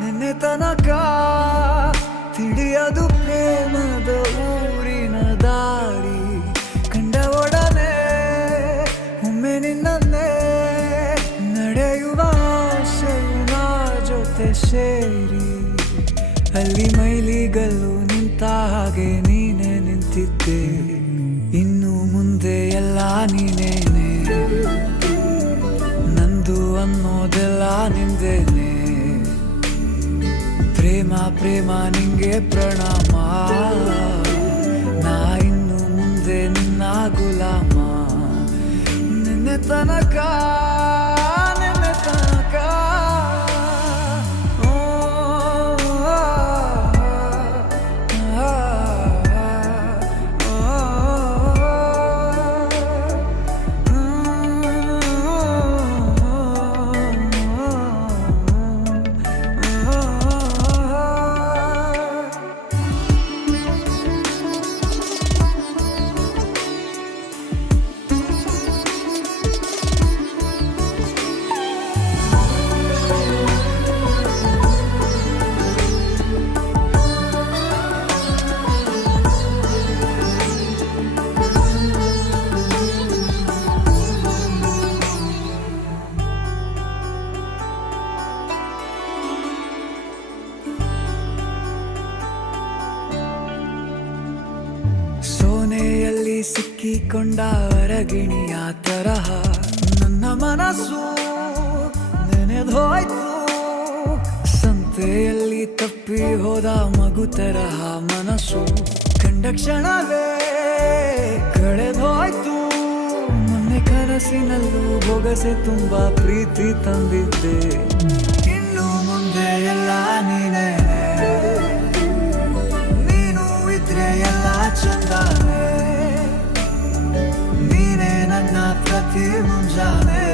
ನಿನ್ನೆ ತನಕ ತಿಳಿಯದು ಪ್ರೇಮದ ಊರಿನ ದಾರಿ. ಕಂಡ ಒಡನೆ ಒಮ್ಮೆ ನಿನ್ನೇ ನಡೆಯುವ ಆಸೆಯ ಜೊತೆ ಸೇರಿ, ಅಲ್ಲಿ ಮೈಲಿಗಲ್ಲು ನಿಂತ ಹಾಗೆ ನೀನೆ ನಿಂತಿದ್ದೆ. ಇನ್ನು ಮುಂದೆ ಎಲ್ಲ ನೀನೇನೆ, ನಂದು ಅನ್ನೋದೆಲ್ಲ ನಿಂದೇನೆ. ಪ್ರೇಮ ಪ್ರೇಮ ನಿಂಗೆ ಪ್ರಣಾಮ, ನಾ ಇನ್ನು ಮುಂದೆ ನಿನ್ನ ಗುಲಾಮ. ನಿನ್ನೆ ತನಕ ಸೋನೆಯಲ್ಲಿ ಸಿಕ್ಕಿಕೊಂಡ ಅರಗಿಣಿಯ ತರಹ ನನ್ನ ಮನಸ್ಸು ನೆನೆದೋಯ್ತು. ಸಂತೆಯಲ್ಲಿ ತಪ್ಪಿ ಹೋದ ಮಗು ತರಹ ಮನಸ್ಸು ಕಂಡ ಕ್ಷಣವೇ ಕಳೆದೋಯ್ತು. ಮೊನ್ನೆ ಕನಸಿನಲ್ಲೂ ಬೊಗಸೆ ತುಂಬಾ ಪ್ರೀತಿ ತಂದಿದ್ದೆ. ಇನ್ನು ಮುಂದೆ ಎಲ್ಲ ನೀನೇ, ನೀನು ಇದ್ರೆ ಎಲ್ಲ ಚಂದಾನೆ. ನೀನೇ ನನ್ನ ಪ್ರತಿ ಮುಂಜಾನೆ.